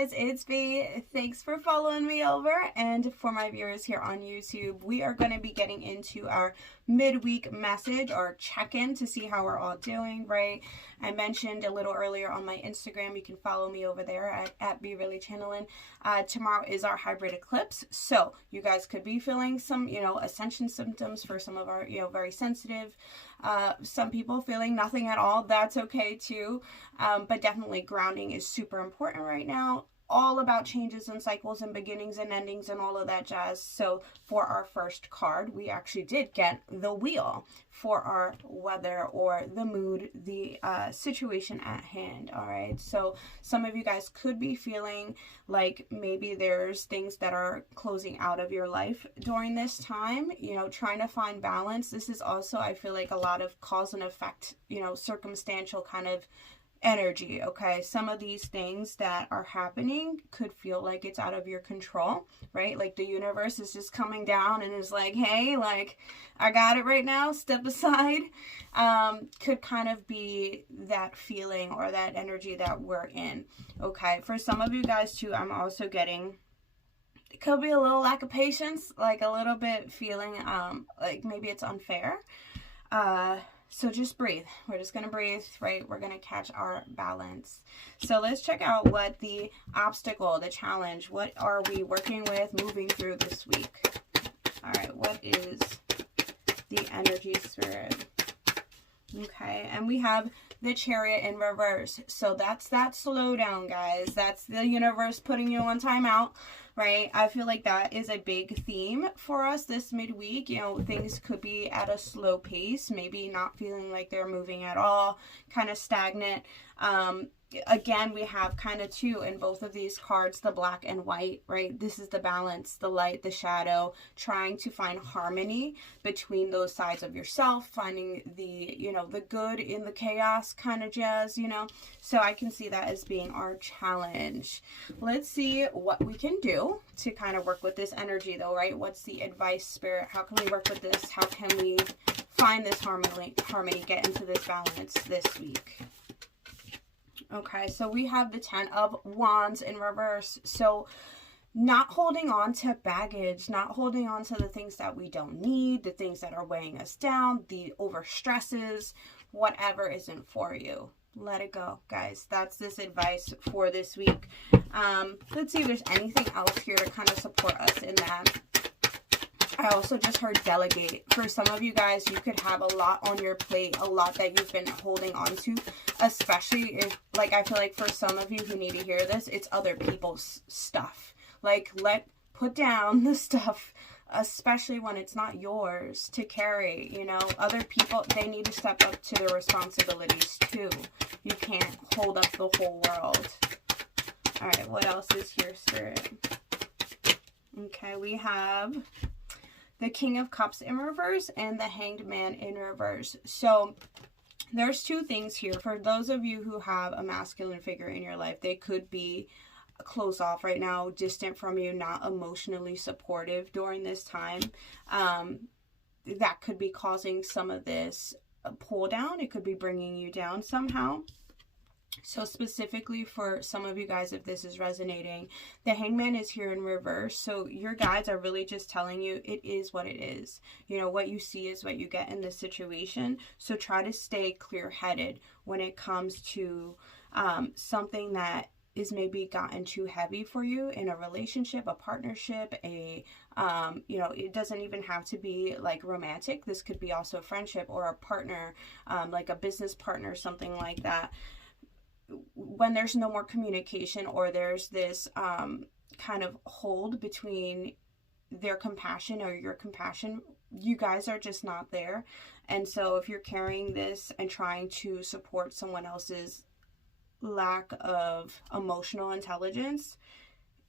guys, it's Bee. Thanks for following me over, and for my viewers here on YouTube, we are going to be getting into our midweek message or check-in to see how we're all doing, right? I mentioned a little earlier on my Instagram, you can follow me over there at BeeReallyChanneling. Tomorrow is our hybrid eclipse, so you guys could be feeling some, ascension symptoms for some of our, very sensitive. Some people feeling nothing at all. That's okay too. But definitely grounding is super important right now. All about changes and cycles and beginnings and endings and all of that jazz. So for our first card, we actually did get the wheel for our weather or the mood, the situation at hand. All right. So some of you guys could be feeling like maybe there's things that are closing out of your life during this time, trying to find balance. This is also, I feel like, a lot of cause and effect, circumstantial kind of energy. Okay, some of these things that are happening could feel like it's out of your control, right? Like the universe is just coming down and is like, hey, like, I got it right now, step aside. Could kind of be that feeling or that energy that we're in. Okay, for some of you guys too, I'm also getting, it could be a little lack of patience, like a little bit feeling like maybe it's unfair. So just breathe. We're just going to breathe, right? We're going to catch our balance. So let's check out what the obstacle, the challenge, what are we working with, moving through this week? All right, what is the energy spirit? Okay, and we have the Chariot in reverse. So that's that slowdown, guys. That's the universe putting you on timeout, right? I feel like that is a big theme for us this midweek. Things could be at a slow pace, maybe not feeling like they're moving at all, kind of stagnant. Again, we have kind of two in both of these cards, the black and white, right? This is the balance, the light, the shadow, trying to find harmony between those sides of yourself, finding the, the good in the chaos kind of jazz, So I can see that as being our challenge. Let's see what we can do to kind of work with this energy though, right? What's the advice, spirit? How can we work with this? How can we find this harmony, get into this balance this week? Okay, so we have the 10 of Wands in reverse. So not holding on to baggage, not holding on to the things that we don't need, the things that are weighing us down, the over stresses, whatever isn't for you. Let it go, guys. That's this advice for this week. Let's see if there's anything else here to kind of support us in that. I also just heard delegate. For some of you guys, you could have a lot on your plate, a lot that you've been holding on to, especially if, like, I feel like for some of you who need to hear this, it's other people's stuff. Like, put down the stuff, especially when it's not yours to carry, Other people, they need to step up to their responsibilities too. You can't hold up the whole world. All right, what else is here, Spirit? Okay, we have the King of Cups in reverse and the Hanged Man in reverse. So there's two things here. For those of you who have a masculine figure in your life, they could be closed off right now, distant from you, not emotionally supportive during this time. That could be causing some of this pull down. It could be bringing you down somehow. So specifically for some of you guys, if this is resonating, the Hangman is here in reverse. So your guides are really just telling you it is what it is. What you see is what you get in this situation. So try to stay clear-headed when it comes to something that is maybe gotten too heavy for you in a relationship, a partnership, it doesn't even have to be like romantic. This could be also a friendship or a partner, like a business partner, something like that. When there's no more communication or there's this kind of hold between their compassion or your compassion, you guys are just not there. And so if you're carrying this and trying to support someone else's lack of emotional intelligence,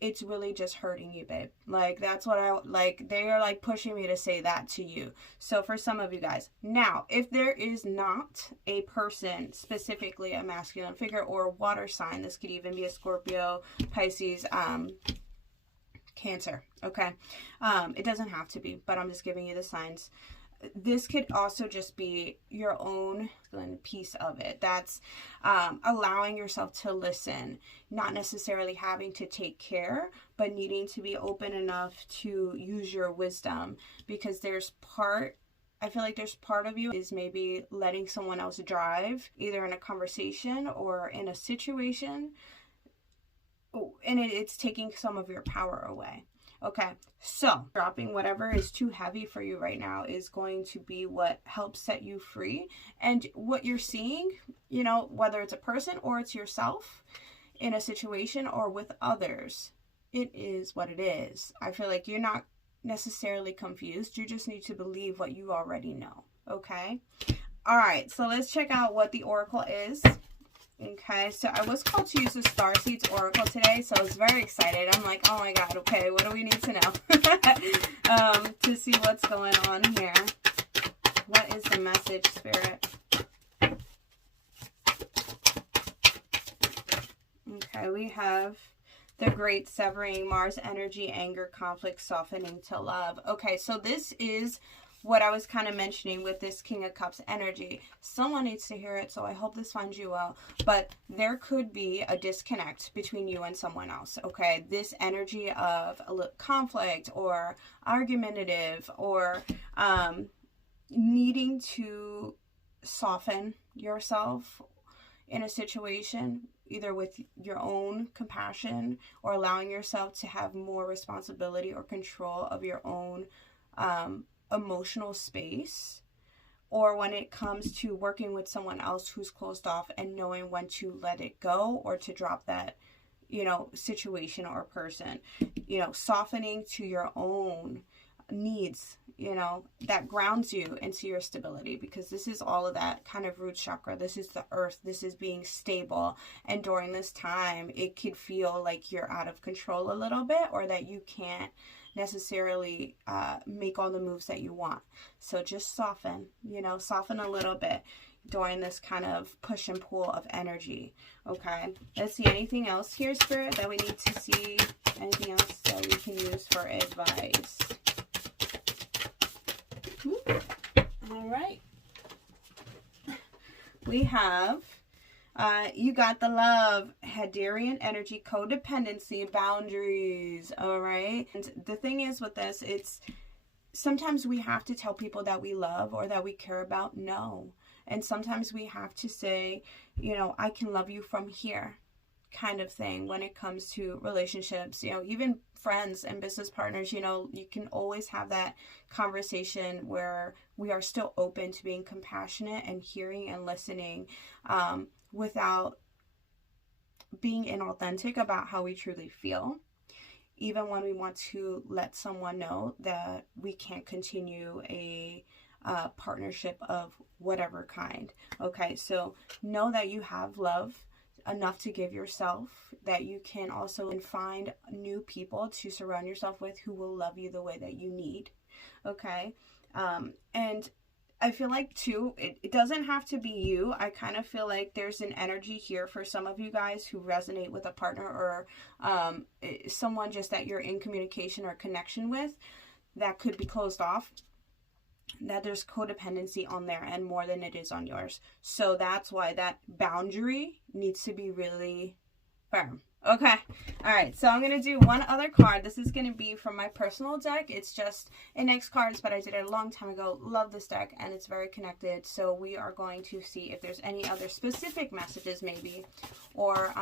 it's really just hurting you, babe. Like, that's what they are like pushing me to say that to you. So for some of you guys, now, if there is not a person, specifically a masculine figure or a water sign, this could even be a Scorpio, Pisces, Cancer, okay? It doesn't have to be, but I'm just giving you the signs. this could also just be your own piece of it. That's allowing yourself to listen, not necessarily having to take care, but needing to be open enough to use your wisdom, because I feel like there's part of you is maybe letting someone else drive, either in a conversation or in a situation, and it's taking some of your power away. Okay, so dropping whatever is too heavy for you right now is going to be what helps set you free. And what you're seeing, you know, whether it's a person or it's yourself in a situation or with others, it is what it is. I feel like you're not necessarily confused. You just need to believe what you already know. Okay, all right, so let's check out what the oracle is. Okay, so I was called to use the Starseed Oracle today, so I was very excited. I'm like, oh my god, okay, what do we need to know? To see what's going on here. What is the message, Spirit? Okay, we have the Great Severing, Mars energy, anger, conflict, softening to love. Okay, so this is what I was kind of mentioning with this King of Cups energy. Someone needs to hear it, so I hope this finds you well. But there could be a disconnect between you and someone else, okay? This energy of conflict or argumentative or needing to soften yourself in a situation, either with your own compassion or allowing yourself to have more responsibility or control of your own emotional space, or when it comes to working with someone else who's closed off and knowing when to let it go or to drop that, you know, situation or person, you know, softening to your own needs, you know, that grounds you into your stability, because this is all of that kind of root chakra. This is the earth. This is being stable. And during this time, it could feel like you're out of control a little bit, or that you can't necessarily make all the moves that you want. So just soften, you know, soften a little bit during this kind of push and pull of energy. Okay, let's see, anything else here, Spirit, that we need to see? Anything else that we can use for advice? All right, we have you got the love, Hadarian energy, codependency, boundaries. All right, and the thing is with this, it's sometimes we have to tell people that we love or that we care about no, and sometimes we have to say, you know, I can love you from here, kind of thing. When it comes to relationships, you know, even friends and business partners, you know, you can always have that conversation where we are still open to being compassionate and hearing and listening, without being inauthentic about how we truly feel, even when we want to let someone know that we can't continue a partnership of whatever kind. Okay, so know that you have love enough to give yourself, that you can also find new people to surround yourself with who will love you the way that you need. Okay, and I feel like too, it doesn't have to be you. I kind of feel like there's an energy here for some of you guys who resonate with a partner or someone just that you're in communication or connection with that could be closed off, that there's codependency on their end more than it is on yours. So that's why that boundary needs to be really firm. Okay, all right, so I'm going to do one other card. This is going to be from my personal deck. It's just index cards, but I did it a long time ago. Love this deck, and it's very connected. So we are going to see if there's any other specific messages maybe, or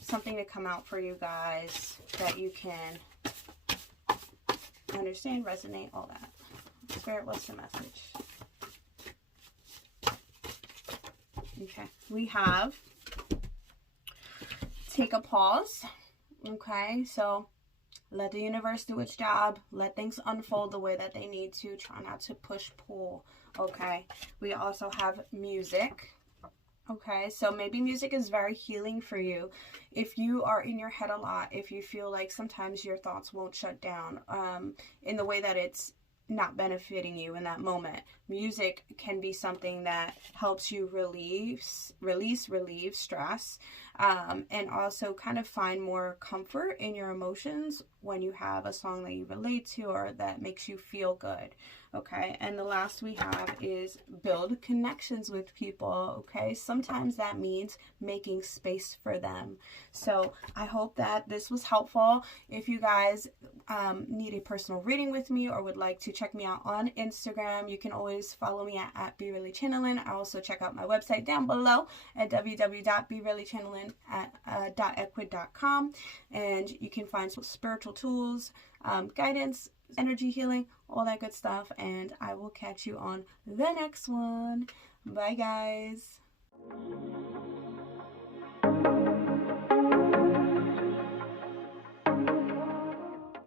something to come out for you guys that you can understand, resonate, all that. Spirit, what's the message? Okay, we have take a pause. Okay, so let the universe do its job. Let things unfold the way that they need to. Try not to push pull. Okay, we also have music. Okay, so maybe music is very healing for you. If you are in your head a lot, if you feel like sometimes your thoughts won't shut down in the way that it's not benefiting you in that moment, music can be something that helps you relieve stress, and also kind of find more comfort in your emotions when you have a song that you relate to or that makes you feel good. Okay, and the last we have is build connections with people. Okay, sometimes that means making space for them. So I hope that this was helpful. If you guys need a personal reading with me or would like to check me out on Instagram, you can always follow me at BeeReallyChanneling. I also check out my website down below at www.BeeReallyChanneling.com, and you can find some spiritual tools, guidance, energy healing, all that good stuff, and I will catch you on the next one. Bye, guys.